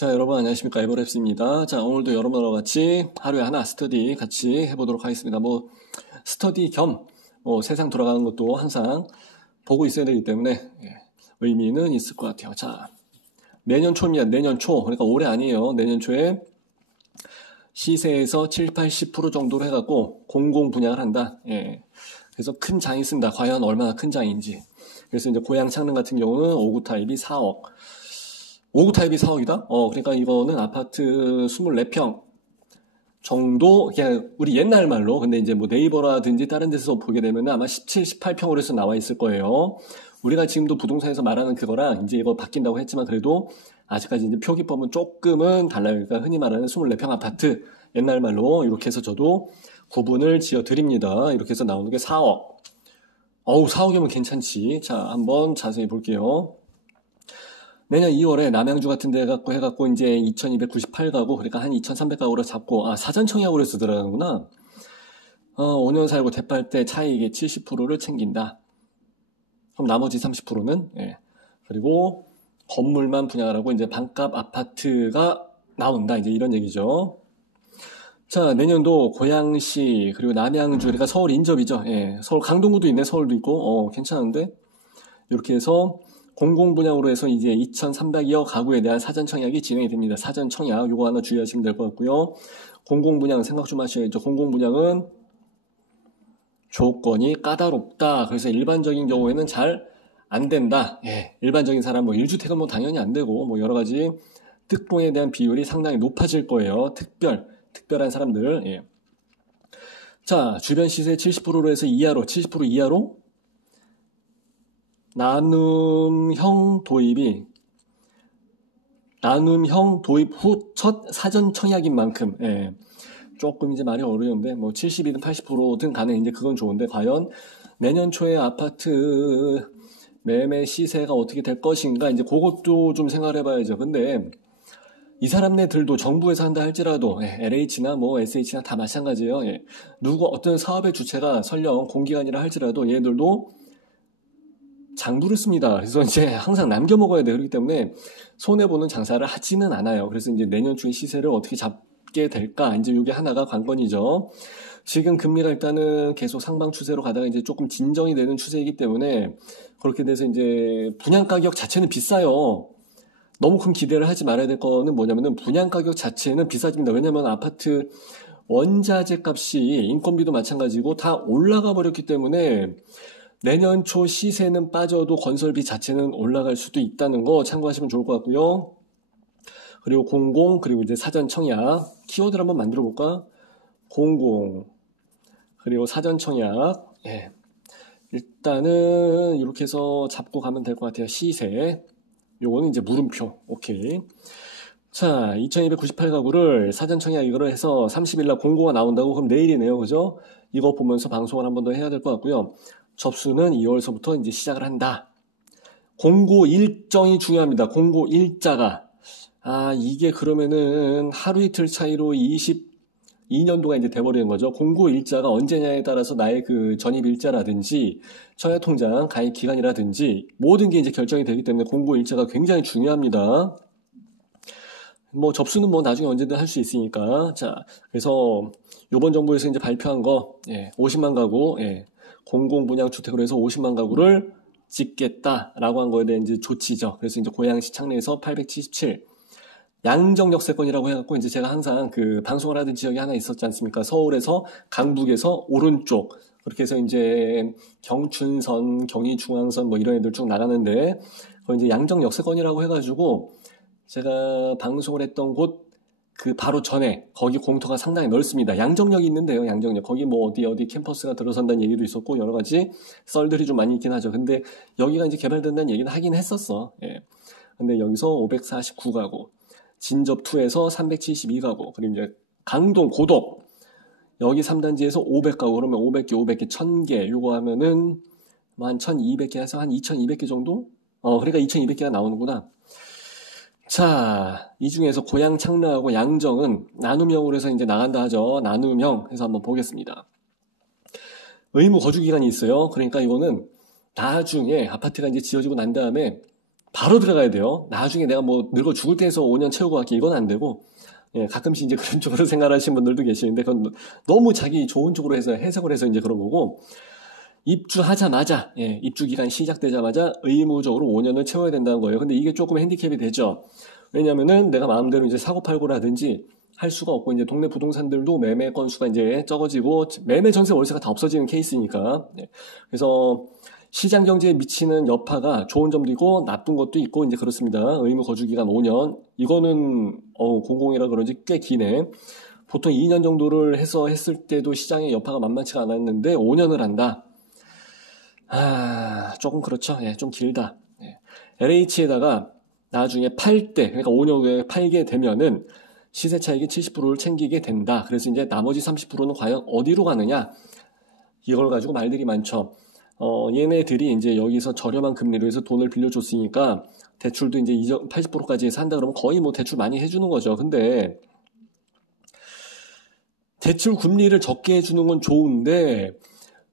자, 여러분 안녕하십니까. 에버랩스입니다. 자, 오늘도 여러분과 같이 하루에 하나 스터디 같이 해보도록 하겠습니다. 스터디 겸, 세상 돌아가는 것도 항상 보고 있어야 되기 때문에, 의미는 있을 것 같아요. 자, 내년 초입니다. 내년 초. 그러니까 올해 아니에요. 내년 초에 시세에서 7, 80% 정도로 해갖고 공공 분양을 한다. 그래서 큰 장이 쓴다. 과연 얼마나 큰 장인지. 그래서 이제 고양 창릉 같은 경우는 5구 타입이 4억. 5구 타입이 4억이다? 그러니까 이거는 아파트 24평 정도, 그냥 우리 옛날 말로, 근데 이제 네이버라든지 다른 데서 보게 되면 아마 17, 18평으로 해서 나와 있을 거예요. 우리가 지금도 부동산에서 말하는 그거랑 이제 이거 바뀐다고 했지만 그래도 아직까지 이제 표기법은 조금은 달라요. 그러니까 흔히 말하는 24평 아파트, 옛날 말로 이렇게 해서 저도 구분을 지어 드립니다. 이렇게 해서 나오는 게 4억. 4억이면 괜찮지. 자, 한번 자세히 볼게요. 내년 2월에 남양주 같은 데 해갖고 이제 2298가구, 그러니까 한 2300가구를 잡고, 사전청약으로 해서 들어가는구나. 5년 살고 대팔 때 차익의 70%를 챙긴다. 그럼 나머지 30%는, 그리고 건물만 분양을 하고 이제 반값 아파트가 나온다. 이제 이런 얘기죠. 자, 내년도 고양시, 그리고 남양주, 그러니까 서울 인접이죠. 서울 강동구도 있네, 서울도 있고, 괜찮은데? 이렇게 해서, 공공분양으로 해서 이제 2,300여 가구에 대한 사전청약이 진행이 됩니다. 사전청약, 요거 하나 주의하시면 될 것 같고요. 공공분양 생각 좀 하셔야죠. 공공분양은 조건이 까다롭다. 그래서 일반적인 경우에는 잘 안 된다. 일반적인 사람, 1주택은 당연히 안 되고, 여러 가지 특공에 대한 비율이 상당히 높아질 거예요. 특별한 사람들. 자, 주변 시세 70%로 해서 70% 이하로 나눔형 도입 후 첫 사전 청약인 만큼, 조금 이제 말이 어려운데, 70이든 80%든 간에 이제 그건 좋은데, 과연 내년 초에 아파트 매매 시세가 어떻게 될 것인가, 이제 그것도 좀 생각을 해봐야죠. 근데, 이 사람네들도 정부에서 한다 할지라도, LH나 SH나 다 마찬가지예요. 어떤 사업의 주체가 설령 공기관이라 할지라도 얘들도 장부를 씁니다. 그래서 이제 항상 남겨 먹어야 돼요. 그렇기 때문에 손해보는 장사를 하지는 않아요. 그래서 이제 내년 초에 시세를 어떻게 잡게 될까? 이제 이게 하나가 관건이죠. 지금 금리가 일단은 계속 상방 추세로 가다가 이제 조금 진정이 되는 추세이기 때문에 그렇게 돼서 이제 분양 가격 자체는 비싸요. 너무 큰 기대를 하지 말아야 될 거는 뭐냐면은 분양 가격 자체는 비싸집니다. 왜냐면 아파트 원자재 값이 인건비도 마찬가지고 다 올라가 버렸기 때문에 내년 초 시세는 빠져도 건설비 자체는 올라갈 수도 있다는 거 참고하시면 좋을 것 같고요. 그리고 그리고 이제 사전 청약. 키워드를 한번 만들어 볼까? 그리고 사전 청약. 일단은 이렇게 해서 잡고 가면 될 것 같아요. 시세. 요거는 이제 물음표. 오케이. 자, 2298가구를 사전 청약 이거를 해서 30일날 공고가 나온다고 그럼 내일이네요. 그죠? 이거 보면서 방송을 한 번 더 해야 될 것 같고요. 접수는 2월서부터 이제 시작을 한다. 공고 일정이 중요합니다. 공고 일자가. 이게 그러면은 하루 이틀 차이로 22년도가 이제 돼버리는 거죠. 공고 일자가 언제냐에 따라서 나의 그 전입 일자라든지 청약통장 가입 기간이라든지 모든 게 이제 결정이 되기 때문에 공고 일자가 굉장히 중요합니다. 접수는 나중에 언제든 할 수 있으니까. 자, 그래서 요번 정부에서 이제 발표한 거, 50만 가구, 공공분양주택으로 해서 50만 가구를 짓겠다라고 한 거에 대한 이제 조치죠. 그래서 이제 고양시 창내에서 877 양정역세권이라고 해갖고 이제 제가 항상 그 방송을 하던 지역이 하나 있었지 않습니까? 서울에서 강북에서 오른쪽 그렇게 해서 이제 경춘선, 경의중앙선 이런 애들 쭉 나가는데 거기 이제 양정역세권이라고 해가지고 제가 방송을 했던 곳 그 바로 전에 거기 공터가 상당히 넓습니다. 양정역이 있는데요. 양정역. 거기 어디 캠퍼스가 들어선다는 얘기도 있었고 여러 가지 썰들이 좀 많이 있긴 하죠. 근데 여기가 이제 개발된다는 얘기는 하긴 했었어. 근데 여기서 549가구, 진접2에서 372가구, 그리고 이제 강동 고덕 여기 3단지에서 500가구, 그러면 500개 1000개 요거 하면은 한 1200개 해서 한 2200개 정도? 그러니까 2200개가 나오는구나. 자, 이 중에서 고양 창릉하고 양정은 나눔형으로 해서 이제 나간다 하죠. 나눔형 해서 한번 보겠습니다. 의무 거주 기간이 있어요. 그러니까 이거는 나중에 아파트가 이제 지어지고 난 다음에 바로 들어가야 돼요. 나중에 내가 뭐 늙어 죽을 때 해서 5년 채우고 갈게 이건 안 되고 예, 가끔씩 이제 그런 쪽으로 생각하시는 분들도 계시는데 그건 너무 자기 좋은 쪽으로 해서 해석을 해서 이제 그런 거고 입주하자마자 예, 입주 기간 시작되자마자 의무적으로 5년을 채워야 된다는 거예요. 근데 이게 조금 핸디캡이 되죠. 왜냐면은 내가 마음대로 이제 사고팔고라든지 할 수가 없고 이제 동네 부동산들도 매매 건수가 이제 적어지고 매매 전세 월세가 다 없어지는 케이스니까 예. 그래서 시장 경제에 미치는 여파가 좋은 점도 있고 나쁜 것도 있고 이제 그렇습니다. 의무 거주 기간 5년 이거는 공공이라 그런지 꽤 기네. 보통 2년 정도를 해서 했을 때도 시장의 여파가 만만치가 않았는데 5년을 한다. 조금 그렇죠. 예, 좀 길다. 예. LH에다가 나중에 팔 때, 그러니까 5년 후에 팔게 되면은 시세 차익의 70%를 챙기게 된다. 그래서 이제 나머지 30%는 과연 어디로 가느냐? 이걸 가지고 말들이 많죠. 얘네들이 이제 여기서 저렴한 금리로 해서 돈을 빌려줬으니까 대출도 이제 80%까지 해서 한다 그러면 거의 뭐 대출 많이 해주는 거죠. 근데 대출 금리를 적게 해주는 건 좋은데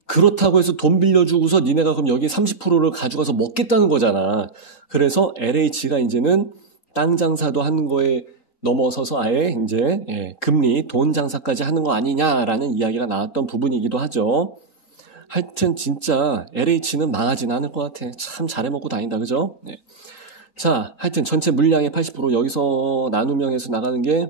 그렇다고 해서 돈 빌려주고서 니네가 그럼 여기 30%를 가져가서 먹겠다는 거잖아. 그래서 LH가 이제는 땅 장사도 하는 거에 넘어서서 아예 이제 금리, 돈 장사까지 하는 거 아니냐라는 이야기가 나왔던 부분이기도 하죠. 하여튼 진짜 LH는 망하진 않을 것 같아. 참 잘해먹고 다닌다, 그죠? 네. 자, 하여튼 전체 물량의 80% 여기서 나눔형에서 나가는 게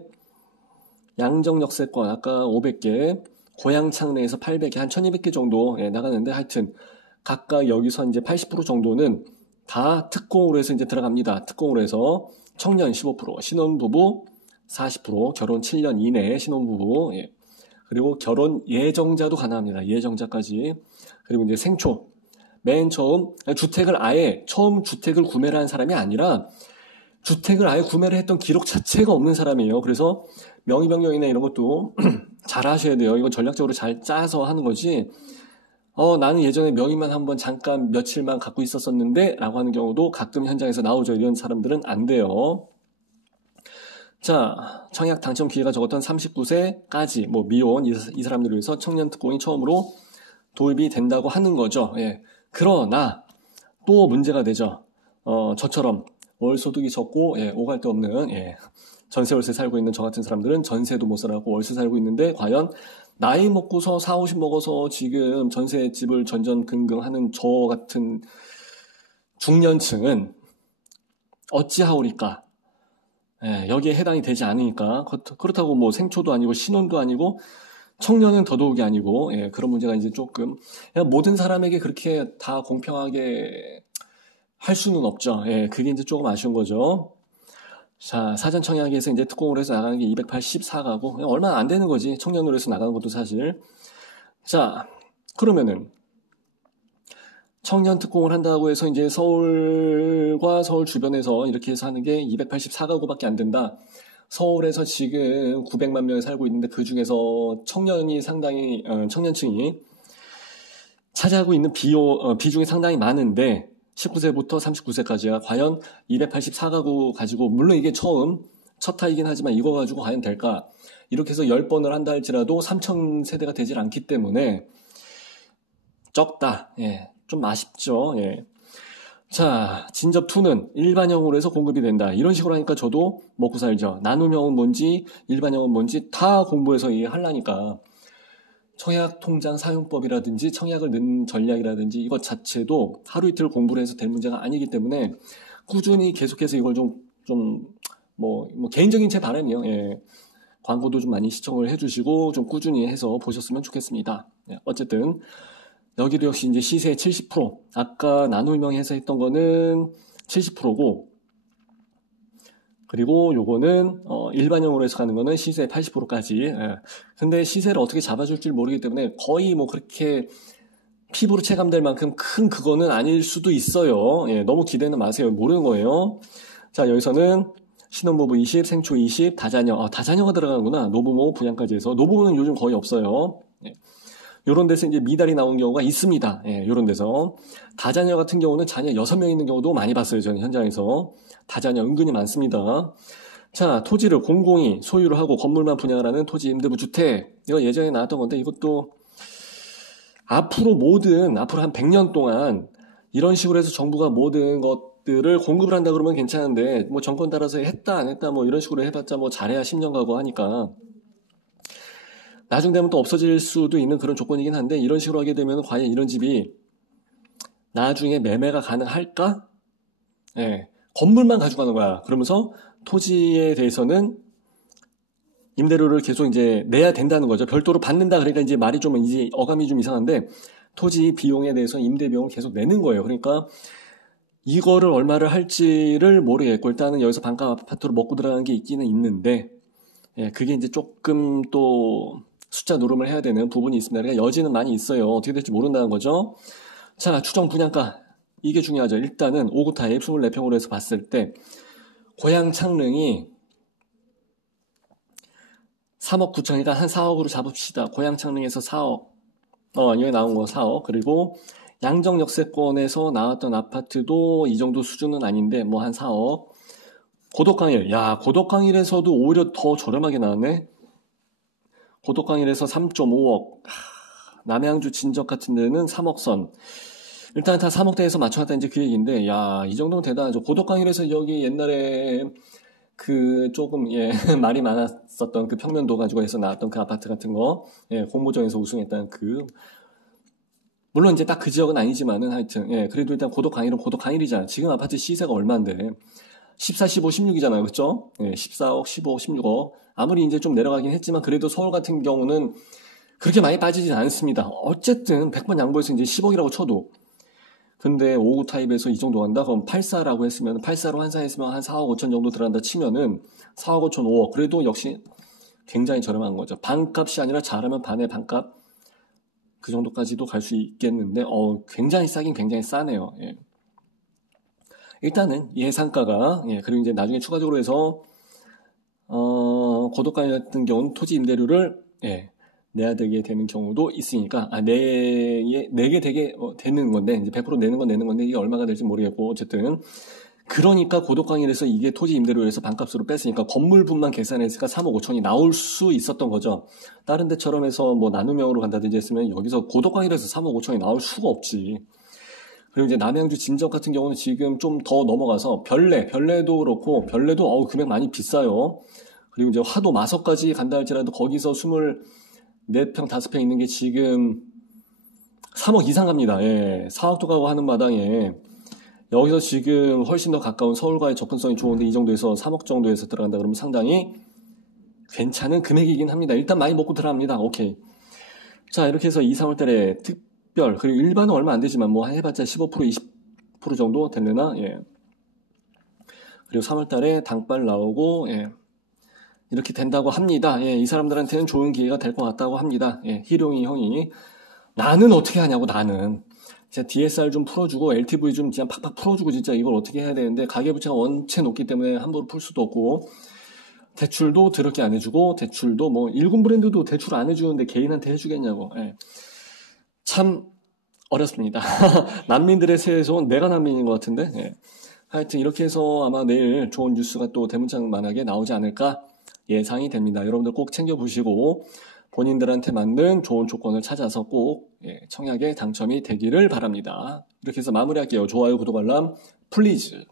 양정역세권 아까 500개, 고양창 내에서 800개, 한 1200개 정도 나가는데 하여튼 각각 여기서 이제 80% 정도는 다 특공으로 해서 이제 들어갑니다. 특공으로 해서 청년 15%, 신혼부부 40%, 결혼 7년 이내 신혼부부, 그리고 결혼 예정자도 가능합니다. 예정자까지. 그리고 이제 생초. 맨 처음 주택을 아예 처음 주택을 구매를 한 사람이 아니라 주택을 아예 구매를 했던 기록 자체가 없는 사람이에요. 그래서 명의 변경이나 이런 것도 잘 하셔야 돼요. 이건 전략적으로 잘 짜서 하는 거지. 나는 예전에 명의만 한번 잠깐 며칠만 갖고 있었었는데 라고 하는 경우도 가끔 현장에서 나오죠. 이런 사람들은 안 돼요. 자, 청약 당첨 기회가 적었던 39세까지 뭐 미혼 이 사람들을 위해서 청년 특공이 처음으로 도입이 된다고 하는 거죠. 예. 그러나 또 문제가 되죠. 저처럼 월 소득이 적고 오갈 데 없는 전세 월세 살고 있는 저 같은 사람들은 전세도 못 살고 월세 살고 있는데 과연 나이 먹고서 40, 50 먹어서 지금 전세집을 전전긍긍하는 저 같은 중년층은 어찌하오리까? 여기에 해당이 되지 않으니까 그렇다고 뭐 생초도 아니고 신혼도 아니고 청년은 더더욱이 아니고 그런 문제가 이제 조금 그냥 모든 사람에게 그렇게 다 공평하게 할 수는 없죠. 그게 이제 조금 아쉬운 거죠. 자, 사전 청약에서 이제 특공으로 해서 나가는 게 284가고 얼마 안 되는 거지. 청년으로 해서 나가는 것도 사실. 자, 그러면은 청년 특공을 한다고 해서 이제 서울과 서울 주변에서 이렇게 해서 하는 게 284가구밖에 안 된다. 서울에서 지금 900만 명이 살고 있는데 그 중에서 청년이 상당히 청년층이 차지하고 있는 비중이 상당히 많은데 19세부터 39세까지가 과연 284가구 가지고 물론 이게 첫 타이긴 하지만 이거 가지고 과연 될까? 이렇게 해서 10번을 한다 할지라도 3,000세대가 되질 않기 때문에 적다. 좀 아쉽죠. 자, 진접2는 일반형으로 해서 공급이 된다. 이런 식으로 하니까 저도 먹고 살죠. 나눔형은 뭔지 일반형은 뭔지 다 공부해서 하려니까 청약 통장 사용법이라든지 청약을 넣는 전략이라든지 이것 자체도 하루 이틀 공부를 해서 될 문제가 아니기 때문에 꾸준히 계속해서 이걸 뭐 개인적인 제 바람이요. 광고도 좀 많이 시청을 해주시고 좀 꾸준히 해서 보셨으면 좋겠습니다. 어쨌든 여기도 역시 이제 시세 70%. 아까 나눔형에서 했던 거는 70%고, 그리고 요거는, 일반형으로 해서 가는 거는 시세 80%까지. 근데 시세를 어떻게 잡아줄지 모르기 때문에 거의 뭐 그렇게 피부로 체감될 만큼 큰 그거는 아닐 수도 있어요. 너무 기대는 마세요. 모르는 거예요. 자, 여기서는 신혼부부 20, 생초 20, 다자녀. 다자녀가 들어가는구나. 노부모, 부양까지 해서. 노부모는 요즘 거의 없어요. 요런 데서 이제 미달이 나온 경우가 있습니다. 요런 데서. 다자녀 같은 경우는 자녀 6명 있는 경우도 많이 봤어요. 저는 현장에서. 다자녀 은근히 많습니다. 자, 토지를 공공이 소유를 하고 건물만 분양을 하는 토지 임대부 주택. 이거 예전에 나왔던 건데 이것도 앞으로 한 100년 동안 이런 식으로 해서 정부가 모든 아파트를 공급을 한다 그러면 괜찮은데 뭐 정권 따라서 했다 안 했다 뭐 이런 식으로 해봤자 뭐 잘해야 10년 가고 하니까 나중 되면 또 없어질 수도 있는 그런 조건이긴 한데 이런 식으로 하게 되면 과연 이런 집이 나중에 매매가 가능할까? 예, 건물만 가져가는 거야. 그러면서 토지에 대해서는 임대료를 계속 이제 내야 된다는 거죠. 별도로 받는다 그러니까 이제 말이 좀 이제 어감이 좀 이상한데 토지 비용에 대해서 임대 비용을 계속 내는 거예요. 그러니까 이거를 얼마를 할지를 모르겠고 일단은 여기서 반값 아파트로 먹고 들어가는 게 있기는 있는데 예, 그게 이제 조금 또 숫자 노름을 해야 되는 부분이 있습니다. 그러니까 여지는 많이 있어요. 어떻게 될지 모른다는 거죠. 자, 추정 분양가 이게 중요하죠. 일단은 5구 타입 24평으로 해서 봤을 때 고양 창릉이 3억 9천이니까 한 4억으로 잡읍시다. 고양 창릉에서 4억. 여기 나온 거 4억. 그리고 양정 역세권에서 나왔던 아파트도 이 정도 수준은 아닌데 뭐 한 4억. 고덕강일. 야, 고덕강일에서도 오히려 더 저렴하게 나왔네. 고덕강일에서 3.5억. 남양주 진적 같은 데는 3억 선. 일단 다 3억대에서 맞춰놨다 이제 그 얘기인데, 야, 이 정도는 대단하죠. 고덕강일에서 여기 옛날에 그 조금 예 말이 많았었던 그 평면도 가지고 해서 나왔던 그 아파트 같은 거 예, 공모전에서 우승했다는 그 물론 이제 딱 그 지역은 아니지만은 하여튼 예 그래도 일단 고덕강일은 고덕강일이잖아. 지금 아파트 시세가 얼마인데 14, 15, 16이잖아요. 그렇죠? 예, 14억, 15억, 16억. 아무리 이제 좀 내려가긴 했지만 그래도 서울 같은 경우는 그렇게 많이 빠지진 않습니다. 어쨌든 100번 양보해서 이제 10억이라고 쳐도 근데 5구 타입에서 이 정도 간다? 그럼 84라고 했으면 84로 환산했으면 한 4억 5천 정도 들어간다 치면은 4억 5천 5억 그래도 역시 굉장히 저렴한 거죠. 반값이 아니라 잘하면 반의 반값 그 정도까지도 갈 수 있겠는데 굉장히 싸긴 굉장히 싸네요. 예. 일단은 예상가가 예, 그리고 이제 나중에 추가적으로 해서 고도가 같은 경우는 토지 임대료를 예, 내야 되게 되는 경우도 있으니까 내게 되게 되는 건데 이제 100% 내는 건 내는 건데 이게 얼마가 될지 모르겠고 어쨌든 그러니까 고덕강일에서 이게 토지 임대료에서 반값으로 뺐으니까 건물분만 계산했으니까 3억 5천이 나올 수 있었던 거죠. 다른 데처럼 해서 뭐 나눔형으로 간다든지 했으면 여기서 고덕강일에서 3억 5천이 나올 수가 없지. 그리고 이제 남양주 진적 같은 경우는 지금 좀 더 넘어가서 별내도 그렇고 별내도 금액 많이 비싸요. 그리고 이제 화도 마석까지 간다 할지라도 거기서 24평 5평 있는 게 지금 3억 이상 갑니다. 예, 4억도 가고 하는 마당에 여기서 지금 훨씬 더 가까운 서울과의 접근성이 좋은데 이 정도에서 3억 정도에서 들어간다 그러면 상당히 괜찮은 금액이긴 합니다. 일단 많이 먹고 들어갑니다. 오케이. 자, 이렇게 해서 2, 3월 달에 특별 그리고 일반은 얼마 안 되지만 뭐 해봤자 15% 20% 정도 될려나 예. 그리고 3월 달에 당발 나오고 예. 이렇게 된다고 합니다. 예, 이 사람들한테는 좋은 기회가 될 것 같다고 합니다. 예, 희룡이 형이 나는 어떻게 하냐고 나는 진짜 DSR 좀 풀어주고 LTV 좀 진짜 팍팍 풀어주고 진짜 이걸 어떻게 해야 되는데 가계부채가 원체 높기 때문에 함부로 풀 수도 없고 대출도 더럽게 안 해주고 대출도 뭐 일군 브랜드도 대출 안 해주는데 개인한테 해주겠냐고 예. 참 어렵습니다. 난민들의 세에서 내가 난민인 것 같은데 예. 하여튼 이렇게 해서 아마 내일 좋은 뉴스가 또 대문짝만하게 나오지 않을까 예상이 됩니다. 여러분들 꼭 챙겨보시고 본인들한테 맞는 좋은 조건을 찾아서 꼭 청약에 당첨이 되기를 바랍니다. 이렇게 해서 마무리할게요. 좋아요, 구독, 알람, 플리즈.